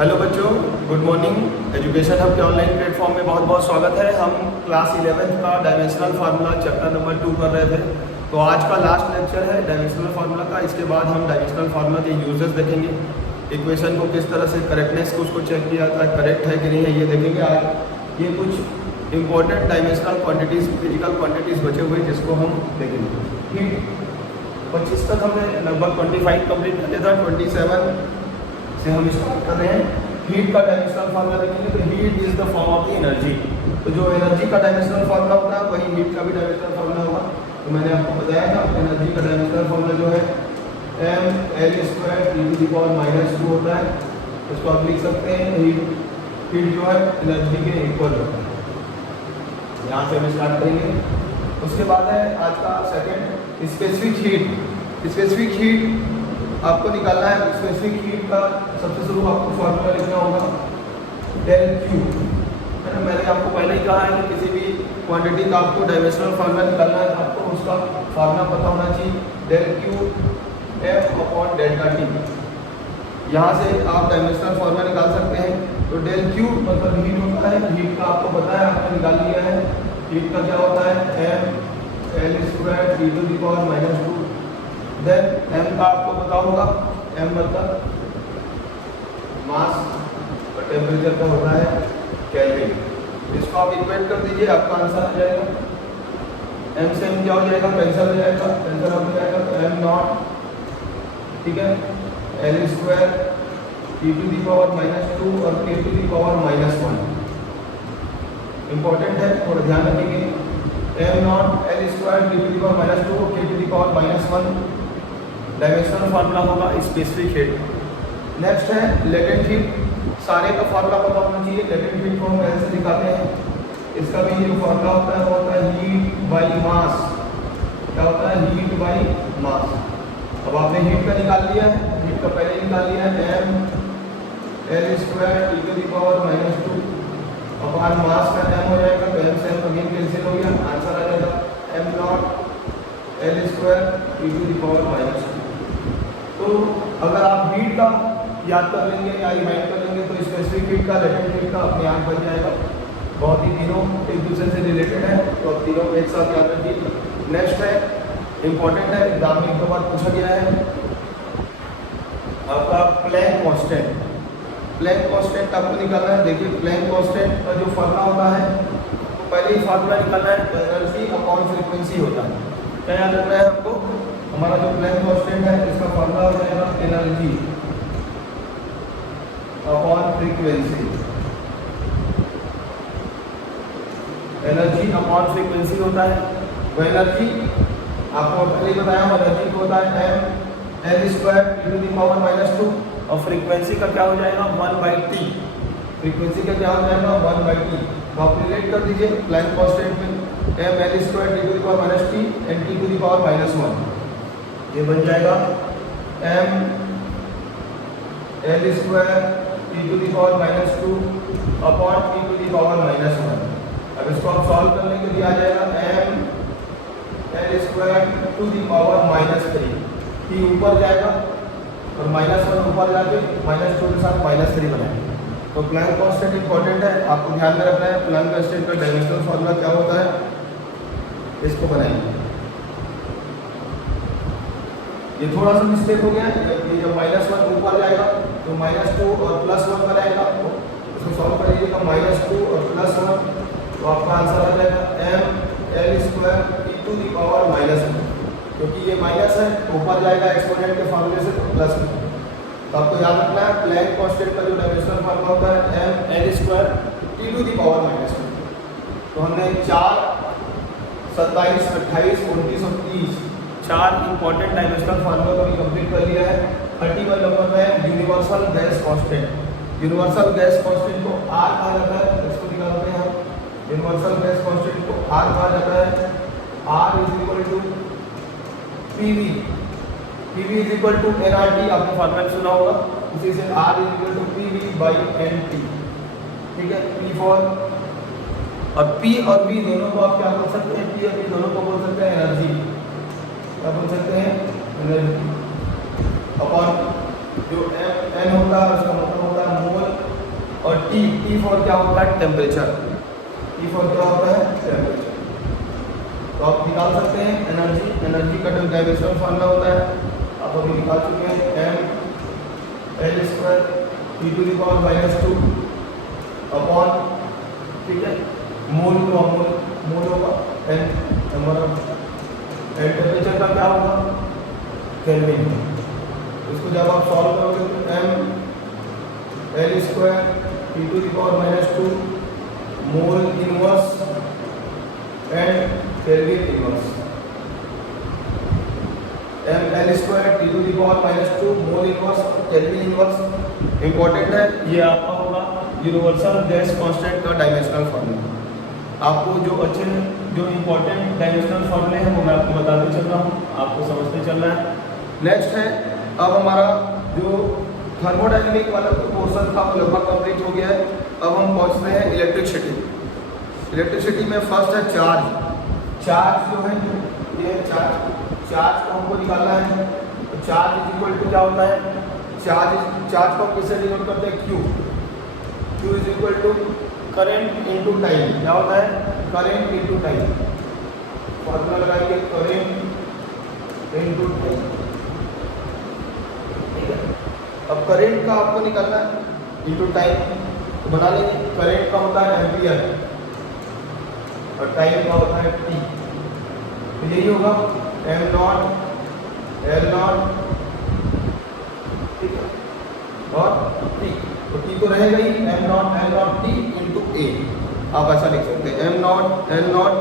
Hello बच्चों, good morning. Education hub के online platform में बहुत बहुत स्वागत है। हम क्लास 11th का डायमेंशनल फार्मूला चैप्टर नंबर 2 कर रहे थे। तो आज का लास्ट लेक्चर है डायमेंशनल फार्मूला का। इसके बाद हम डायमेंशनल फार्मूला के यूजेस देखेंगे, इक्वेशन को किस तरह से करेक्टनेस को उसको चेक किया जाता है, करेक्ट है कि नहीं है, ये देखेंगे। आज ये कुछ important dimensional quantities, physical quantities बचे हुए जिसको हम देखेंगे। हीट 25 तक हमने लगभग 25 कंप्लीट कर लिया था। 27 से हम स्टार्ट कर रहे हैं। हीट का डायमेंशनल फार्मूला देखेंगे तो heat is the form of the energy. तो जो एनर्जी का डायमेंशनल फार्मूला होता है वही हीट का भी डायमेंशनल फार्मूला होगा। तो मैंने आपको बताया था एनर्जी का डायमेंशनल फार्मूला जो है mL²(T⁻²) होता है। इसको आप लिख सकते हैं हीट जो है एनर्जी के इक्वल होता है। यहाँ से हम स्टार्ट करेंगे। उसके बाद है आज का second specific heat. Specific heat आपको निकालना है। स्पेसिफिक हीट का सबसे शुरू आपको फार्मूला लिखना होगा डेल क्यू, है ना। मैंने आपको पहले ही कहा है कि किसी भी क्वांटिटी का आपको डायमेंशनल फार्मूला निकालना है, आपको उसका फार्मूला पता होना चाहिए। Del q F/Δt। यहाँ से आप डायमेंशनल फार्मूला निकाल सकते हैं। तो डेल क्यू मतलब हीट होता है। हीट का आपको पता है, आपने निकाल लिया है। हीट का क्या होता है mL²(T⁻²). देन m का आपको पता होगा, m मतलब मास और टेम्परेचर का होता है केल्विन। इसको आप इक्वेट कर दीजिए, आपका आंसर आ जाएगा। m से m क्या हो जाएगा, कैंसिल हो जाएगा, कैंसिल हो जाएगा। तो m0, ठीक है, L²(T⁻²) और K⁻⁻1। इंपॉर्टेंट है, थोड़ा ध्यान रखेंगे। m0 L²(T⁻²) K⁻⁻1 dimensional formula होगा स्पेसिफिक हीट। नेक्स्ट है लेटेंट हीट। सारे का फार्मूला पता होना चाहिए। लेटेंट हीट को हम कैसे दिखाते हैं, इसका भी जो फार्मूला होता है वो होता है हीट बाई मास। क्या होता है, हीट बाई मास। अब आपने हीट का निकाल लिया है, हीट का पहले निकाल लिया है mL²(T⁻²) अपॉन मास का m हो जाएगा। तो m से m अगेन कैंसिल हो गया, आंसर आ जाएगा m0 L²(T⁻²). तो अगर आप हीट का याद कर लेंगे या रिमाइंड कर लेंगे तो स्पेसिफिक हीट का, लेटेंट हीट का अपने आप बन जाएगा। बहुत ही तीनों एक दूसरे से रिलेटेड है, तो अब तीनों एक साथ याद रखिए। नेक्स्ट है इंपॉर्टेंट है, एग्जाम में एक बार पूछा गया है आपका प्लैंक कांस्टेंट। प्लैंक कांस्टेंट आपको निकालना है। देखिए प्लैंक कांस्टेंट का जो फार्मूला होता है तो पहले ही फार्मूला निकालना है, तो एनर्जी अपॉन फ्रीक्वेंसी होता है। क्या याद रखना है हमको, हमारा जो प्लैंक कांस्टेंट है इसका फार्मूला हो जाएगा energy upon frequency. Energy upon frequency होता है। वो एनर्जी आपको पहले बताया हूँ, एनर्जी को होता है mL²(T⁻²) और फ्रीक्वेंसी का क्या हो जाएगा 1/T। फ्रीक्वेंसी का क्या हो जाएगा 1/T। तो आप रिलेट कर दीजिए प्लैंक कांस्टेंट में mL²(T⁻² and T⁻⁻1। ये बन जाएगा mL²(T⁻² अपॉन T⁻⁻1। अब इसको आप सॉल्व कर लेंगे, दिया जाएगा mL²(T⁻⁻3). T ऊपर जाएगा और -1 ऊपर जाके -2 के साथ -3 बनाएंगे। तो प्लैंक कांस्टेंट इंपॉर्टेंट है, आपको ध्यान में रखना है। प्लैंक कांस्टेंट का डायमेंशनल फार्मूला क्या होता है, इसको बनाएंगे। ये थोड़ा सा मिस्टेक हो गया है, ये जब -1 ऊपर जाएगा तो -2 और +1 बनाएगा। इसको सॉल्व कर लीजिएगा, -2 और +1, तो आपका आंसर आ जाएगा mL²(T⁻⁻1), क्योंकि ये माइनस है तो ऊपर जाएगा एक्सपोनेंट के फार्मूले से, तो प्लस में। तो आपको याद रखना है प्लैंक कांस्टेंट का जो डायमेंशनल फार्मूला होता है mL²(T⁻²). तो हमने 4, 27, 28, 29 और 30 4 इंपॉर्टेंट डायमेंशनल फार्मूला को भी कंप्लीट कर लिया है। 31 नंबर में universal gas constant. Universal gas constant को R कहा जाता है, इसको निकालते हैं हम। यूनिवर्सल गैस कांस्टेंट को R कहा जाता है। R = PV। PV = nRT, आपने फार्मूला सुना होगा, इसी से R = PV/NT। ठीक है, P फॉर, और P और V दोनों को आप क्या बोल सकते हैं, P और V दोनों को बोल सकते हैं एनर्जी। क्या बोल सकते हैं, एनर्जी अपॉन जो n होता है उसका मतलब होता है मोल और टी फॉर क्या होता है, टेम्परेचर। टी फॉर क्या होता है, टेम्परेचर। तो आप निकाल सकते हैं एनर्जी का जो डायमेंशनल फार्मूला होता है आप अभी निकाल चुके हैं, M L square T to the power minus 2 upon, ठीक है, मोल होगा N number of, and temperature का क्या होगा, केल्विन। इसको जब आप सॉल्व करोगे तो M L square T to the power minus 2 mole inverse and kelvin inverse. M L square T to the power minus 2 mole inverse kelvin inverse important है। ये आपका होगा यूनिवर्सल गैस कांस्टेंट का डायमेंशनल फार्मूला। आपको जो important dimensional फार्मूले हैं वो मैं आपको बताते चल रहा हूँ, आपको समझते चल रहा है। नेक्स्ट है, अब हमारा जो थर्मोडायनेमिक वाला पोर्शन था वो लगभग कंप्लीट हो गया है। अब हम पहुँचते हैं इलेक्ट्रिसिटी। इलेक्ट्रिसिटी में फर्स्ट है चार्ज जो है ये चार्ज को हमको निकालना है। तो चार्ज इज इक्वल टू क्या होता है, चार्ज को किससे डिनोट करते हैं, Q is equal to current into time. क्या होता है, करेंट इनटू टाइम। फॉर्मूला लगाएंगे करेंट इनटू टाइम, ठीक है। अब करेंट का आपको निकालना है इनटू टाइम, तो बना लेंगे। करेंट का होता है एम्पियर और टाइम का होता है टी। तो यही होगा एम नॉट एल नॉट, ठीक है, और टी। तो टी तो रहेगा ही, M naught L naught T into A. आप ऐसा लिख सकते हैं, M naught L naught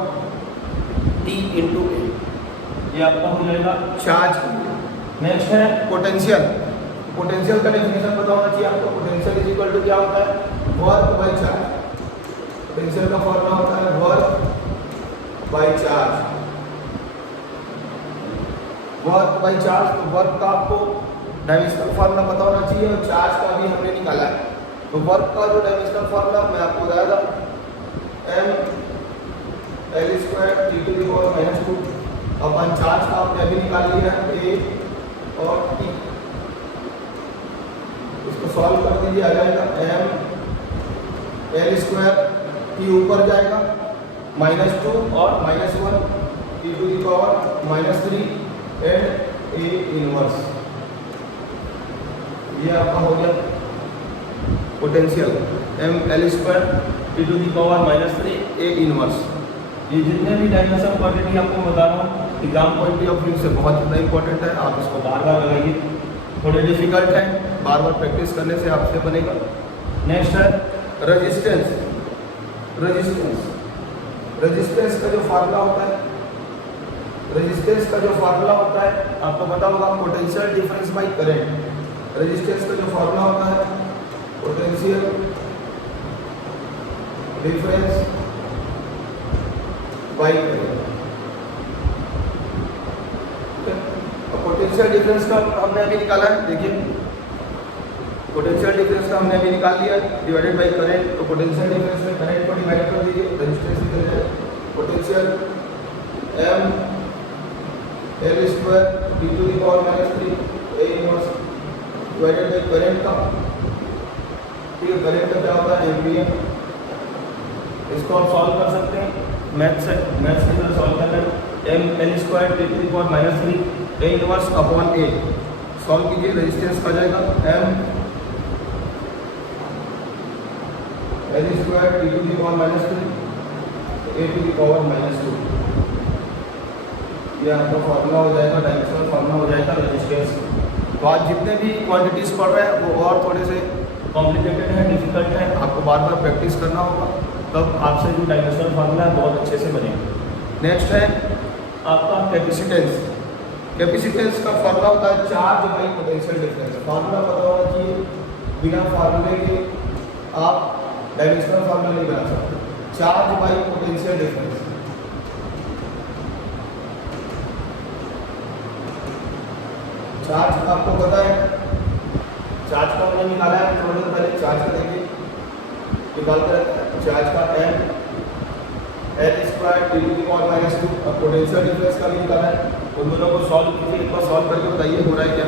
T into A. ये आपका हो जाएगा चार्ज। नेक्स्ट है पोटेंशियल। पोटेंशियल का डेफिनेशन पता होना चाहिए आपको। पोटेंशियल इज इक्वल टू क्या होता है, वर्क बाई चार्ज। पोटेंशियल का फॉर्मूला होता है work by charge. Work by charge, तो वर्क का आपको डायमेंशनल फार्मूला पता होना चाहिए और चार्ज का भी हमने निकाला है। तो वर्क का जो डायमेंशनल फार्मूला मैं आपको बताया था, M L square T to the power minus 2 upon charge का आपने अभी निकाल लिया है, ए और टी। इसको सॉल्व कर दीजिए, आ जाएगा एम एल स्क्वायर, टी ऊपर जाएगा माइनस 2 और minus 1 T to the power minus 3 and A inverse. ये आपका हो गया potential, M L square T to the power minus 3 A inverse. ये जितने भी डायमेंशन क्वांटिटी आपको बता रहा हूँ एग्जाम पॉइंट ऑफ व्यू से बहुत ज़्यादा इंपॉर्टेंट है। आप इसको बार बार लगाइए, थोड़े डिफिकल्ट है, बार बार प्रैक्टिस करने से आपसे बनेगा। नेक्स्ट है रेजिस्टेंस। रेजिस्टेंस का जो फार्मूला होता है, रेजिस्टेंस का जो फार्मूला होता है आपको पता होगा, potential difference by current. Resistance का जो फार्मूला होता है potential difference by current. Potential difference का हमने अभी निकाला है, देखिए पोटेंशियल डिफरेंस का हमने अभी निकाल लिया डिवाइडेड बाई करंट। तो पोटेंशियल डिफरेंस में करंट को डिवाइड कर दीजिए, रेजिस्टेंस निकल जाए। Potential M L square T to the power minus 3 A inverse divided by current का, ठीक है। करंट का क्या होता है, एम्पियर। इसको आप सॉल्व कर सकते हैं मैथ्स की तरह सॉल्व करना है। M L square T to the power minus 3 A inverse upon A. Solve कीजिए, रेजिस्टेंस का जाएगा M L square T to the power minus 3 A to the power minus 2। ये आपका फार्मूला हो जाएगा, डायमेंशनल फार्मूला हो जाएगा रेजिस्टेंस। तो आज जितने भी क्वांटिटीज़ पढ़ रहे हैं वो और थोड़े से कॉम्प्लिकेटेड है, डिफिकल्ट है, आपको बार बार प्रैक्टिस करना होगा, तब आपसे जो डायमेंशनल फार्मूला है बहुत अच्छे से बनेगा। नेक्स्ट है आपका कैपेसिटेंस। कैपेसिटेंस का फार्मूला होता है charge by potential difference. Formula पता होना चाहिए, बिना फार्मूले के आप डायमेंशनल फार्मूला नहीं बना सकते। Charge by potential difference. Charge का आपको पता है, चार्ज का हमने निकाला है, थोड़ी देर पहले चार्ज का देखिए निकालते रहता है। चार्ज का M L square T to the power minus 2। अब पोटेंशियल डिफरेंस का भी निकाला है, उन दोनों को सॉल्व कीजिए। एक बार सॉल्व करके बताइए हो रहा है क्या।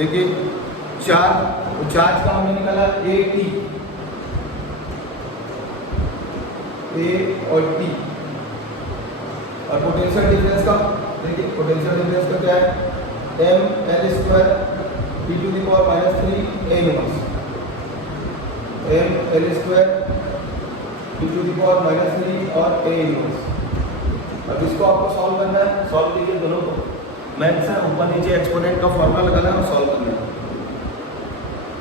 देखिए चार्ज, तो चार्ज का हमने निकाला ए टी, ए और टी। और पोटेंशियल डिफरेंस का देखिए, पोटेंशियल डिफरेंस का क्या है, M L square T to the power minus 3 A inverse, M L square T to the power minus 3 और ए इनवर्स। अब इसको आपको सॉल्व करना है, सॉल्व कीजिए दोनों को, मैथ से ऊपर नीचे एक्सपोनेंट का फॉर्मूला लगाना है और सॉल्व करना है।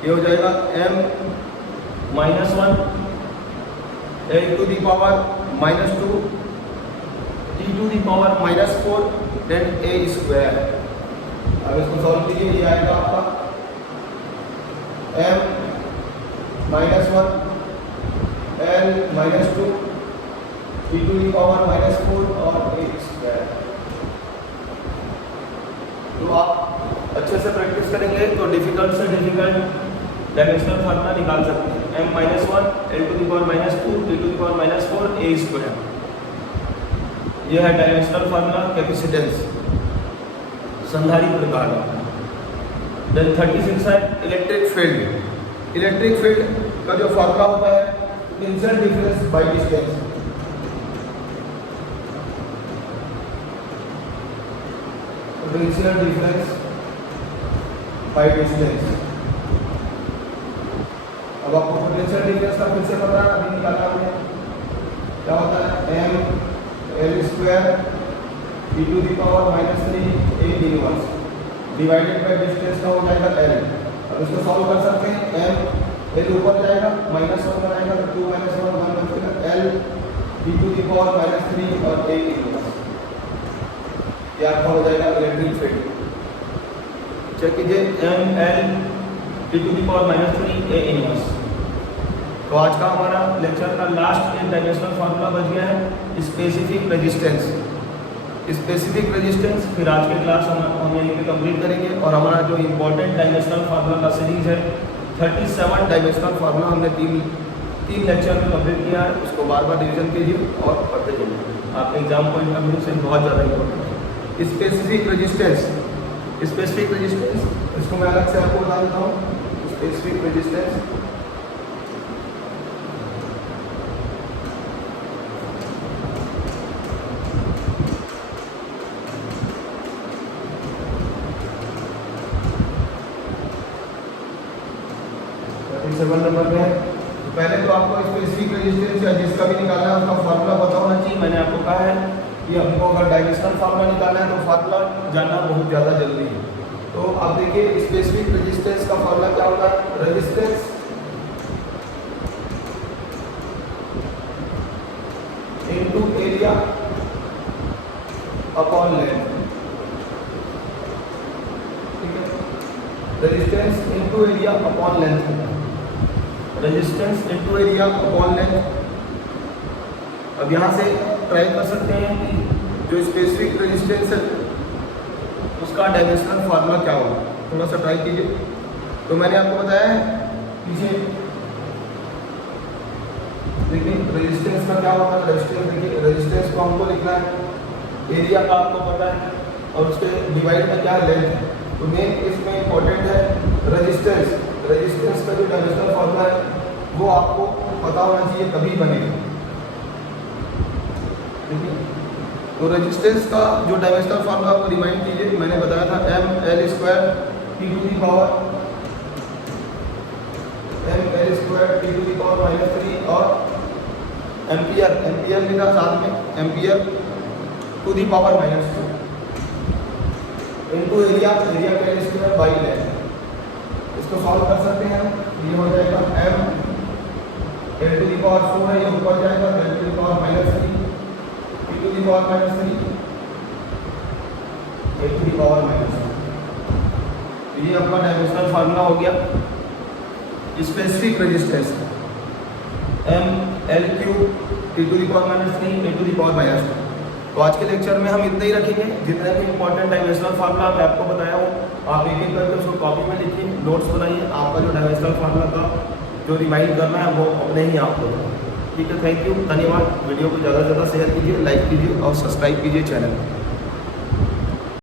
ये हो जाएगा m minus 1 L to the power minus 2 T to the power minus 4 then A square. अब इसको सॉल्व कीजिए, ये आएगा आपका m minus 1 L minus 2 T to the power minus 4 और ए स्क्वायर। तो आप अच्छे से प्रैक्टिस करेंगे तो डिफिकल्ट से डिफिकल्ट डायमेंशनल फार्मूला निकाल सकते हैं। m minus 1 L to the power minus 2 T to the power minus 4 A square. यह है डायमेंशनल फार्मूला कैपेसिटेंस, संधारित्र प्रकार। देन 36 है इलेक्ट्रिक फील्ड। इलेक्ट्रिक फील्ड का जो फार्मूला होता है potential difference by distance. Potential difference by distance. अब आपको पोटेंशियल डिफरेंस का फिर से पता है, अभी निकाला हमने, क्या होता है m L square T to the power minus 3 A inverse divided by distance का हो जाएगा l। अब इसको सॉल्व कर सकते हैं, m एल ऊपर जाएगा माइनस 1 बनाएगा तो 2 माइनस 1 1 बचेगा, l T to the power minus 3 और ए इनवर्स। ये आपका हो जाएगा इलेक्ट्रिक फील्ड। चेक कीजिए m l T to the power minus 3 A inverse. तो आज का हमारा लेक्चर का लास्ट एक डायमेंशनल फार्मूला बच गया है, स्पेसिफिक रेजिस्टेंस। स्पेसिफिक रेजिस्टेंस फिर आज के क्लास हम यहीं पे कंप्लीट करेंगे। और हमारा जो इम्पोर्टेंट डायमेंशनल फार्मूला का सीरीज है 37 डायमेंशनल फार्मूला हमने तीन लेक्चर में कंप्लीट किया है। उसको बार बार रिविजन कीजिए और पढ़ते जाइए, आपके एग्जाम पॉइंट ऑफ व्यू से बहुत ज़्यादा इम्पोर्टेंट है। स्पेसिफिक रेजिस्टेंस, स्पेसिफिक रेजिस्टेंस इसको मैं अलग से आपको बता देता हूँ। स्पेसिफिक रेजिस्टेंस नंबर में है। तो पहले तो आपको स्पेसिफिक रेजिस्टेंस या जिसका भी निकालना है उसका फार्मूला पता होना चाहिए। मैंने आपको कहा है कि हमको अगर डायमेंशनल फार्मूला निकालना है तो फार्मूला जानना बहुत ज़्यादा जरूरी है। तो आप देखिए स्पेसिफिक रेजिस्टेंस का फार्मूला क्या होता है, resistance into area upon length. ठीक है, resistance into area upon length होता है, resistance into area upon length. अब यहाँ से ट्राई कर सकते हैं कि जो स्पेसिफिक रेजिस्टेंस है उसका डायमेंशनल फार्मूला क्या होगा, थोड़ा सा ट्राई कीजिए। तो मैंने आपको बताया है पीछे, देखिए रेजिस्टेंस का क्या होता है, रेजिस्टेंस देखिए, रेजिस्टेंस को हमको लिखना है, एरिया का आपको पता है और उसके डिवाइड में क्या लेंथ है। तो मेन इसमें इंपॉर्टेंट है रेजिस्टेंस। रेजिस्टेंस का जो डायमेंशनल फार्मूला है वो आपको पता होना चाहिए, तभी बनेगा। देखिए तो रेजिस्टेंस का जो डायमेंशनल फार्मूला आपको रिमाइंड कीजिए, मैंने बताया था m l square T to the power minus 3 और एम्पियर, एम्पियर लिखा साथ में, ampere to the power minus 2 into area, area का एल स्क्वायर बाई लेंथ। इसको सॉल्व कर सकते हैं, ये हो जाएगा m L to the power 4 है, ये ऊपर जाएगा L to the power minus 3 T to the power minus 3 L to the power minus 3। ये आपका डायमेंशनल फार्मूला हो गया specific resistance m l cube T to the power minus 3 A to the power minus 2। तो आज के lecture में हम इतना ही रखेंगे। जितने भी इंपॉर्टेंट डायमेंशनल फार्मूला मैं आपको बताया हूँ आप एक एक करके उसको कॉपी में लिखिए, नोट्स बनाइए। आपका जो डायमेंशनल फार्मूला का जो रिमाइंड करना है वो अपने ही आप लोग। ठीक है, थैंक यू, धन्यवाद। वीडियो को ज़्यादा से ज़्यादा शेयर कीजिए, लाइक कीजिए और सब्सक्राइब कीजिए चैनल।